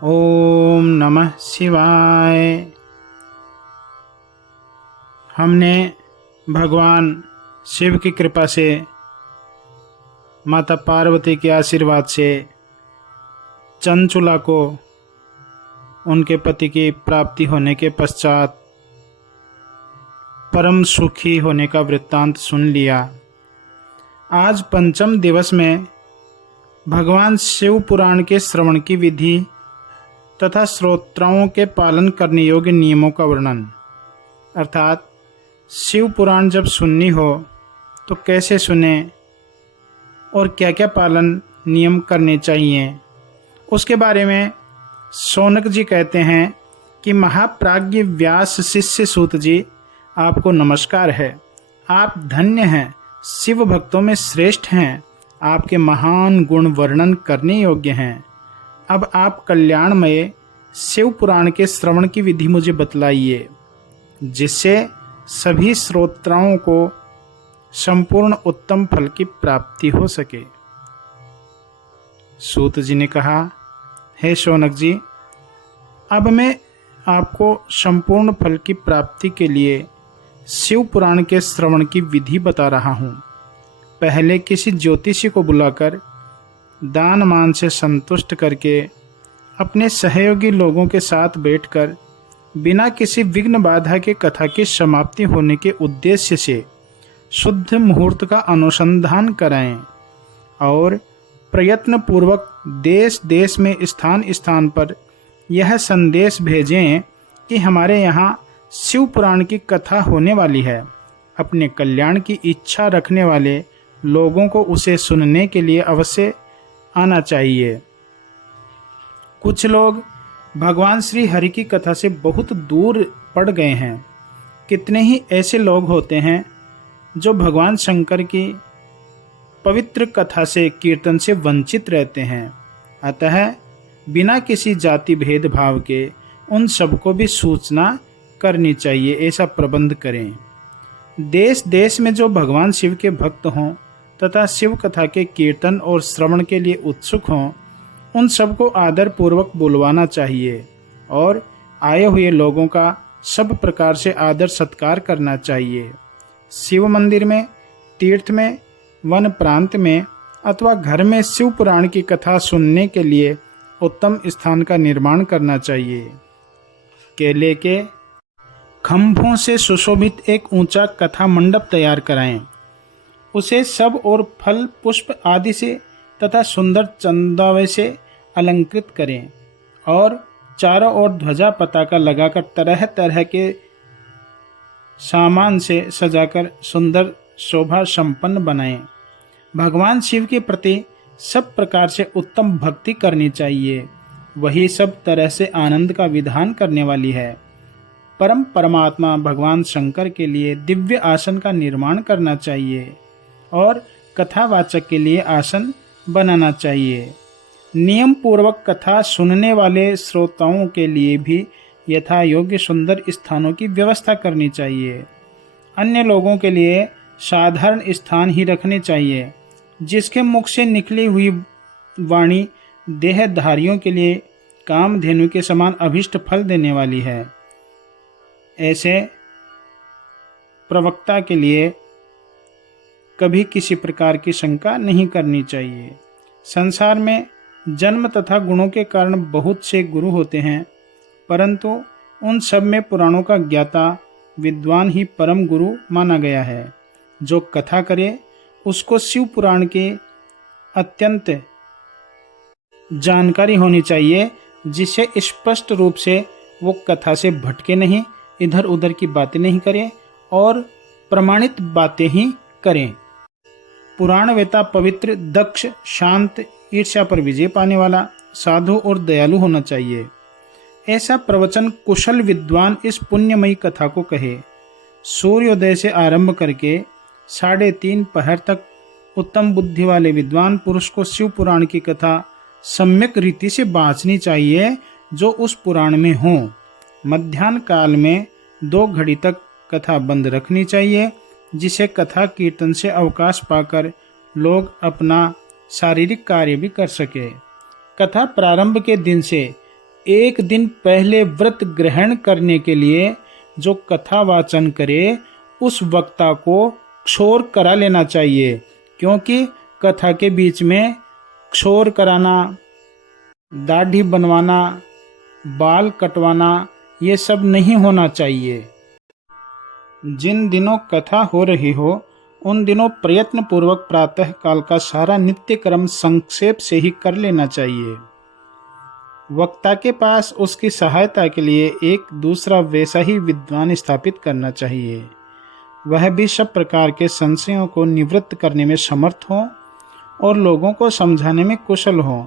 ओम नमः शिवाय। हमने भगवान शिव की कृपा से, माता पार्वती के आशीर्वाद से चंचुला को उनके पति की प्राप्ति होने के पश्चात परम सुखी होने का वृत्तांत सुन लिया। आज पंचम दिवस में भगवान शिव पुराण के श्रवण की विधि तथा श्रोताओं के पालन करने योग्य नियमों का वर्णन, अर्थात शिव पुराण जब सुननी हो तो कैसे सुने और क्या क्या पालन नियम करने चाहिए, उसके बारे में शौनक जी कहते हैं कि महाप्राज्ञ व्यास शिष्य सूत जी, आपको नमस्कार है। आप धन्य हैं, शिव भक्तों में श्रेष्ठ हैं। आपके महान गुण वर्णन करने योग्य हैं। अब आप कल्याणमय शिव पुराण के श्रवण की विधि मुझे बतलाइए, जिससे सभी श्रोताओं को संपूर्ण उत्तम फल की प्राप्ति हो सके। सूत जी ने कहा, हे शौनक जी, अब मैं आपको संपूर्ण फल की प्राप्ति के लिए शिव पुराण के श्रवण की विधि बता रहा हूँ। पहले किसी ज्योतिषी को बुलाकर दान मान से संतुष्ट करके अपने सहयोगी लोगों के साथ बैठकर बिना किसी विघ्न बाधा के कथा की समाप्ति होने के उद्देश्य से शुद्ध मुहूर्त का अनुसंधान कराएं और प्रयत्न पूर्वक देश देश में स्थान स्थान पर यह संदेश भेजें कि हमारे यहाँ शिव पुराण की कथा होने वाली है। अपने कल्याण की इच्छा रखने वाले लोगों को उसे सुनने के लिए अवश्य आना चाहिए। कुछ लोग भगवान श्री हरि की कथा से बहुत दूर पड़ गए हैं। कितने ही ऐसे लोग होते हैं जो भगवान शंकर की पवित्र कथा से, कीर्तन से वंचित रहते हैं। अतः बिना किसी जाति भेदभाव के उन सबको भी सूचना करनी चाहिए, ऐसा प्रबंध करें। देश देश में जो भगवान शिव के भक्त हों तथा शिव कथा के कीर्तन और श्रवण के लिए उत्सुक हों, उन सबको आदर पूर्वक बुलवाना चाहिए और आए हुए लोगों का सब प्रकार से आदर सत्कार करना चाहिए। शिव मंदिर में, तीर्थ में, वन प्रांत में अथवा घर में शिव पुराण की कथा सुनने के लिए उत्तम स्थान का निर्माण करना चाहिए। केले के खंभों से सुशोभित एक ऊंचा कथा मंडप तैयार कराएं। उसे सब और फल पुष्प आदि से तथा सुंदर चंदावे से अलंकृत करें और चारों ओर ध्वजा पताका लगाकर तरह तरह के सामान से सजाकर सुंदर शोभा संपन्न बनाएं। भगवान शिव के प्रति सब प्रकार से उत्तम भक्ति करनी चाहिए। वही सब तरह से आनंद का विधान करने वाली है। परमात्मा भगवान शंकर के लिए दिव्य आसन का निर्माण करना चाहिए और कथावाचक के लिए आसन बनाना चाहिए। नियम पूर्वक कथा सुनने वाले श्रोताओं के लिए भी यथा योग्य सुंदर स्थानों की व्यवस्था करनी चाहिए। अन्य लोगों के लिए साधारण स्थान ही रखने चाहिए, जिसके मुख से निकली हुई वाणी देहधारियों के लिए कामधेनु के समान अभिष्ट फल देने वाली है। ऐसे प्रवक्ता के लिए कभी किसी प्रकार की शंका नहीं करनी चाहिए। संसार में जन्म तथा गुणों के कारण बहुत से गुरु होते हैं, परंतु उन सब में पुराणों का ज्ञाता विद्वान ही परम गुरु माना गया है। जो कथा करे उसको शिव पुराण की अत्यंत जानकारी होनी चाहिए, जिससे स्पष्ट रूप से वो कथा से भटके नहीं, इधर उधर की बातें नहीं करे और प्रमाणित बातें ही करें। पुराण वेता पवित्र, दक्ष, शांत, ईर्ष्या पर विजय पाने वाला, साधु और दयालु होना चाहिए। ऐसा प्रवचन कुशल विद्वान इस पुण्यमयी कथा को कहे। सूर्योदय से आरंभ करके 3:30 पहर तक उत्तम बुद्धि वाले विद्वान पुरुष को शिव पुराण की कथा सम्यक रीति से बाँचनी चाहिए, जो उस पुराण में हो। मध्याह्न काल में 2 घड़ी तक कथा बंद रखनी चाहिए, जिसे कथा कीर्तन से अवकाश पाकर लोग अपना शारीरिक कार्य भी कर सके। कथा प्रारंभ के दिन से एक दिन पहले व्रत ग्रहण करने के लिए जो कथा वाचन करे उस वक्ता को क्षौर करा लेना चाहिए, क्योंकि कथा के बीच में क्षौर कराना, दाढ़ी बनवाना, बाल कटवाना ये सब नहीं होना चाहिए। जिन दिनों कथा हो रही हो उन दिनों प्रयत्न पूर्वक प्रातः काल का सारा नित्य कर्म संक्षेप से ही कर लेना चाहिए। वक्ता के पास उसकी सहायता के लिए एक दूसरा वैसा ही विद्वान स्थापित करना चाहिए, वह भी सब प्रकार के संशयों को निवृत्त करने में समर्थ हो और लोगों को समझाने में कुशल हो।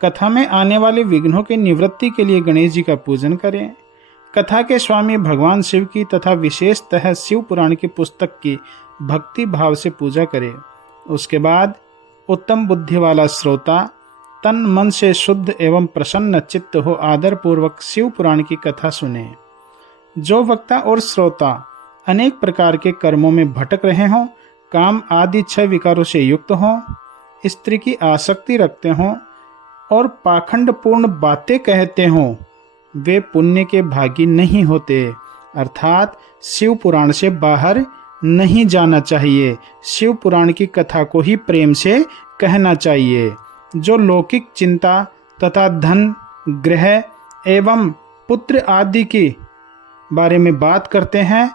कथा में आने वाले विघ्नों की निवृत्ति के लिए गणेश जी का पूजन करें। कथा के स्वामी भगवान शिव की तथा विशेषतः शिव पुराण की पुस्तक की भक्ति भाव से पूजा करें। उसके बाद उत्तम बुद्धि वाला श्रोता तन मन से शुद्ध एवं प्रसन्न चित्त हो आदर पूर्वक शिव पुराण की कथा सुने। जो वक्ता और श्रोता अनेक प्रकार के कर्मों में भटक रहे हों, काम आदि 6 विकारों से युक्त हों, स्त्री की आसक्ति रखते हों और पाखंडपूर्ण बातें कहते हों, वे पुण्य के भागी नहीं होते, अर्थात शिव पुराण से बाहर नहीं जाना चाहिए। शिव पुराण की कथा को ही प्रेम से कहना चाहिए। जो लौकिक चिंता तथा धन, गृह एवं पुत्र आदि के बारे में बात करते हैं,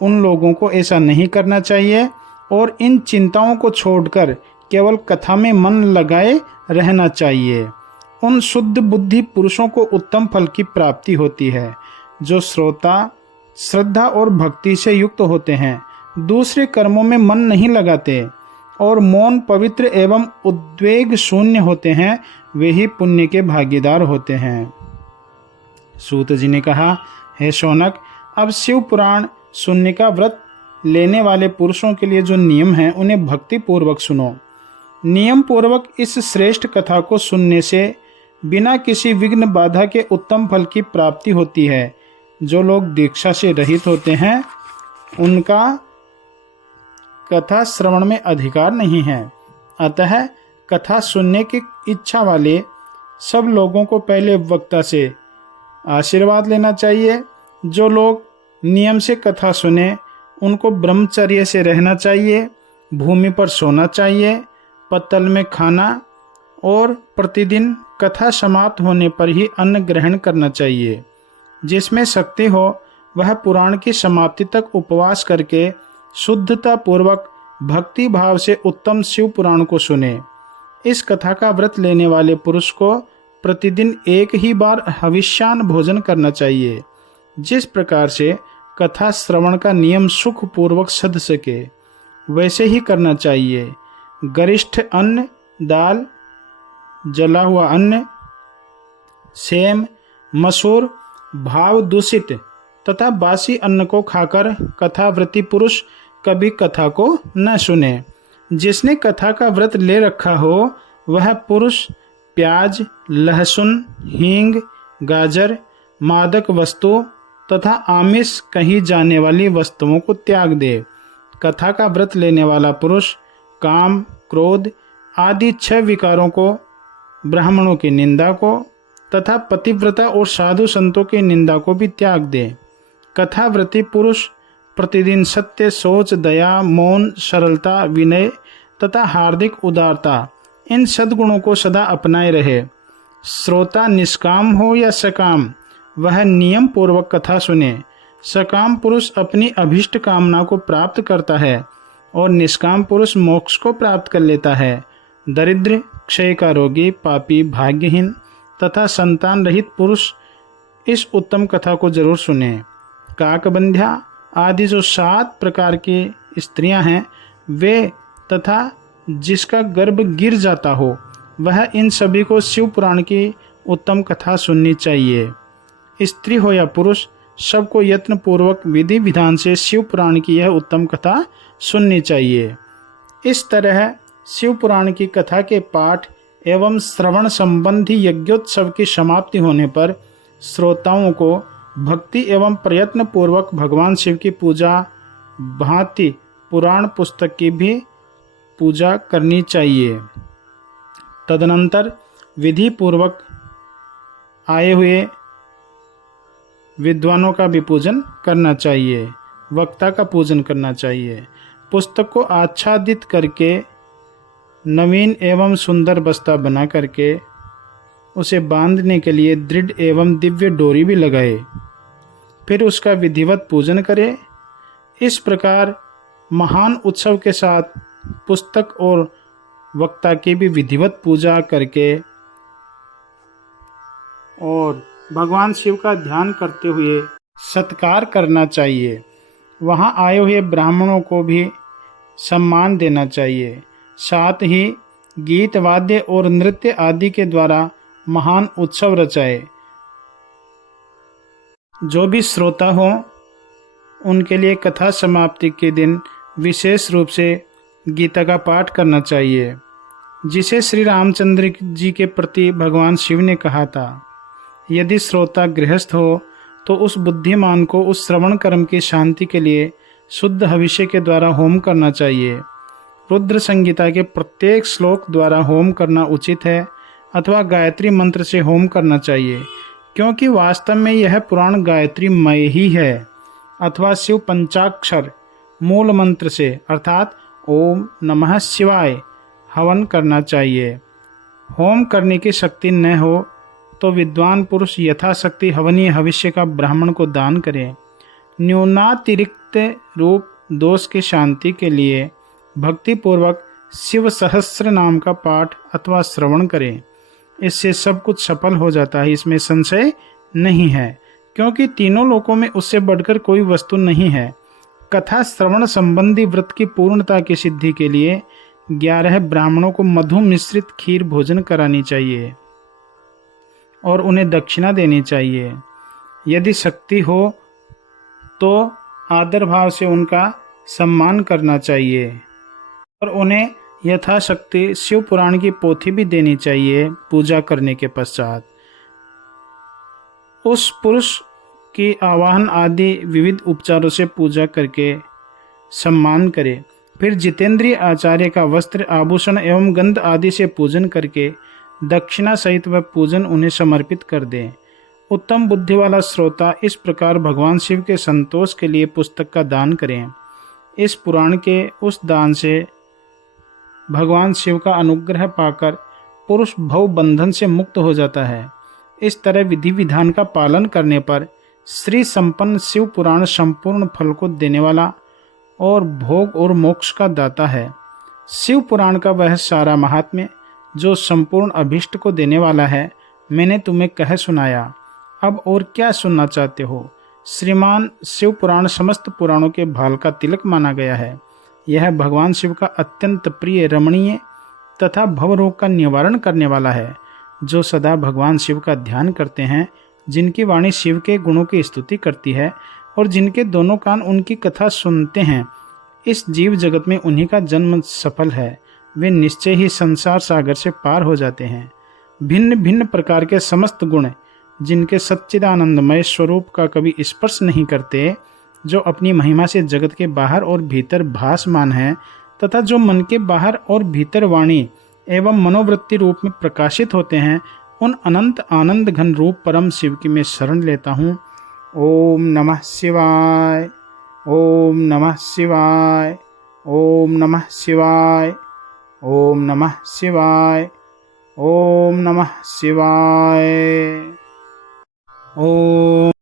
उन लोगों को ऐसा नहीं करना चाहिए और इन चिंताओं को छोड़कर केवल कथा में मन लगाए रहना चाहिए। उन शुद्ध बुद्धि पुरुषों को उत्तम फल की प्राप्ति होती है। जो श्रोता श्रद्धा और भक्ति से युक्त होते हैं, दूसरे कर्मों में मन नहीं लगाते और मौन, पवित्र एवं उद्वेग शून्य होते हैं, वे ही पुण्य के भागीदार होते हैं। सूत जी ने कहा, हे शौनक, अब शिव पुराण सुनने का व्रत लेने वाले पुरुषों के लिए जो नियम हैं उन्हें भक्ति पूर्वक सुनो। नियम पूर्वक इस श्रेष्ठ कथा को सुनने से बिना किसी विघ्न बाधा के उत्तम फल की प्राप्ति होती है। जो लोग दीक्षा से रहित होते हैं उनका कथा श्रवण में अधिकार नहीं है। अतः कथा सुनने की इच्छा वाले सब लोगों को पहले वक्ता से आशीर्वाद लेना चाहिए। जो लोग नियम से कथा सुने उनको ब्रह्मचर्य से रहना चाहिए, भूमि पर सोना चाहिए, पत्तल में खाना और प्रतिदिन कथा समाप्त होने पर ही अन्न ग्रहण करना चाहिए। जिसमें शक्ति हो वह पुराण की समाप्ति तक उपवास करके शुद्धता पूर्वक भक्ति भाव से उत्तम शिव पुराण को सुने। इस कथा का व्रत लेने वाले पुरुष को प्रतिदिन एक ही बार हविष्यान्न भोजन करना चाहिए। जिस प्रकार से कथा श्रवण का नियम सुख पूर्वक सध सके वैसे ही करना चाहिए। गरिष्ठ अन्न, दाल, जला हुआ अन्न, सेम, मसूर, भाव दूषित तथा बासी अन्न को खाकर कथाव्रती पुरुष कभी कथा को न सुने। जिसने कथा का व्रत ले रखा हो वह पुरुष प्याज, लहसुन, हींग, गाजर, मादक वस्तु तथा आमिष कही जाने वाली वस्तुओं को त्याग दे। कथा का व्रत लेने वाला पुरुष काम, क्रोध आदि 6 विकारों को, ब्राह्मणों की निंदा को तथा पतिव्रता और साधु संतों की निंदा को भी त्याग दे। कथाव्रती पुरुष प्रतिदिन सत्य, सोच, दया, मौन, सरलता, विनय तथा हार्दिक उदारता इन सद्गुणों को सदा अपनाए रहे। श्रोता निष्काम हो या सकाम वह नियम पूर्वक कथा सुने। सकाम पुरुष अपनी अभिष्ट कामना को प्राप्त करता है और निष्काम पुरुष मोक्ष को प्राप्त कर लेता है। दरिद्र, क्षय का रोगी, पापी, भाग्यहीन तथा संतान रहित पुरुष इस उत्तम कथा को जरूर सुने। काकबंध्या आदि जो 7 प्रकार की स्त्रियां हैं वे तथा जिसका गर्भ गिर जाता हो वह इन सभी को शिव पुराण की उत्तम कथा सुननी चाहिए। स्त्री हो या पुरुष सबको यत्न पूर्वक विधि विधान से शिव पुराण की यह उत्तम कथा सुननी चाहिए। इस तरह शिव पुराण की कथा के पाठ एवं श्रवण संबंधी यज्ञोत्सव की समाप्ति होने पर श्रोताओं को भक्ति एवं प्रयत्न पूर्वक भगवान शिव की पूजा भांति पुराण पुस्तक की भी पूजा करनी चाहिए। तदनंतर विधि पूर्वक आए हुए विद्वानों का भी पूजन करना चाहिए, वक्ता का पूजन करना चाहिए। पुस्तक को आच्छादित करके नवीन एवं सुंदर बस्ता बना करके उसे बांधने के लिए दृढ़ एवं दिव्य डोरी भी लगाए, फिर उसका विधिवत पूजन करे। इस प्रकार महान उत्सव के साथ पुस्तक और वक्ता की भी विधिवत पूजा करके और भगवान शिव का ध्यान करते हुए सत्कार करना चाहिए। वहाँ आए हुए ब्राह्मणों को भी सम्मान देना चाहिए। साथ ही गीत वाद्य और नृत्य आदि के द्वारा महान उत्सव रचाए। जो भी श्रोता हो उनके लिए कथा समाप्ति के दिन विशेष रूप से गीता का पाठ करना चाहिए, जिसे श्री रामचंद्र जी के प्रति भगवान शिव ने कहा था। यदि श्रोता गृहस्थ हो तो उस बुद्धिमान को उस श्रवण कर्म की शांति के लिए शुद्ध हविष्य के द्वारा होम करना चाहिए। रुद्र संगीता के प्रत्येक श्लोक द्वारा होम करना उचित है अथवा गायत्री मंत्र से होम करना चाहिए, क्योंकि वास्तव में यह पुराण गायत्री मय ही है, अथवा शिव पंचाक्षर मूल मंत्र से अर्थात ओम नमः शिवाय हवन करना चाहिए। होम करने की शक्ति न हो तो विद्वान पुरुष यथाशक्ति हवनीय हविष्य का ब्राह्मण को दान करें। न्यूनातिरिक्त रूप दोष की शांति के लिए भक्तिपूर्वक शिव सहस्र नाम का पाठ अथवा श्रवण करें। इससे सब कुछ सफल हो जाता है, इसमें संशय नहीं है, क्योंकि तीनों लोकों में उससे बढ़कर कोई वस्तु नहीं है। कथा श्रवण संबंधी व्रत की पूर्णता की सिद्धि के लिए 11 ब्राह्मणों को मधु मिश्रित खीर भोजन करानी चाहिए और उन्हें दक्षिणा देनी चाहिए। यदि शक्ति हो तो आदर भाव से उनका सम्मान करना चाहिए और उन्हें यथाशक्ति शिव पुराण की पोथी भी देनी चाहिए। पूजा करने के पश्चात उस पुरुष की आवाहन आदि विविध उपचारों से पूजा करके सम्मान करें। फिर जितेंद्रिय आचार्य का वस्त्र आभूषण एवं गंध आदि से पूजन करके दक्षिणा सहित वह पूजन उन्हें समर्पित कर दें। उत्तम बुद्धि वाला श्रोता इस प्रकार भगवान शिव के संतोष के लिए पुस्तक का दान करें। इस पुराण के उस दान से भगवान शिव का अनुग्रह पाकर पुरुष भव बंधन से मुक्त हो जाता है। इस तरह विधि विधान का पालन करने पर श्री संपन्न शिव पुराण संपूर्ण फल को देने वाला और भोग और मोक्ष का दाता है। शिव पुराण का वह सारा महात्म्य जो संपूर्ण अभिष्ट को देने वाला है, मैंने तुम्हें कह सुनाया। अब और क्या सुनना चाहते हो? श्रीमान शिव पुराण समस्त पुराणों के भाल का तिलक माना गया है। यह भगवान शिव का अत्यंत प्रिय, रमणीय तथा भवरोग का निवारण करने वाला है। जो सदा भगवान शिव का ध्यान करते हैं, जिनकी वाणी शिव के गुणों की स्तुति करती है और जिनके दोनों कान उनकी कथा सुनते हैं, इस जीव जगत में उन्हीं का जन्म सफल है। वे निश्चय ही संसार सागर से पार हो जाते हैं। भिन्न भिन्न प्रकार के समस्त गुण जिनके सच्चिदानंदमय स्वरूप का कभी स्पर्श नहीं करते, जो अपनी महिमा से जगत के बाहर और भीतर भासमान है तथा जो मन के बाहर और भीतर वाणी एवं मनोवृत्ति रूप में प्रकाशित होते हैं, उन अनंत आनंद घन रूप परम शिव की मैं शरण लेता हूँ। ओम नमः शिवाय, ओम नमः शिवाय, ओम नमः शिवाय, ओम नमः शिवाय, ओम नमः शिवाय। ओम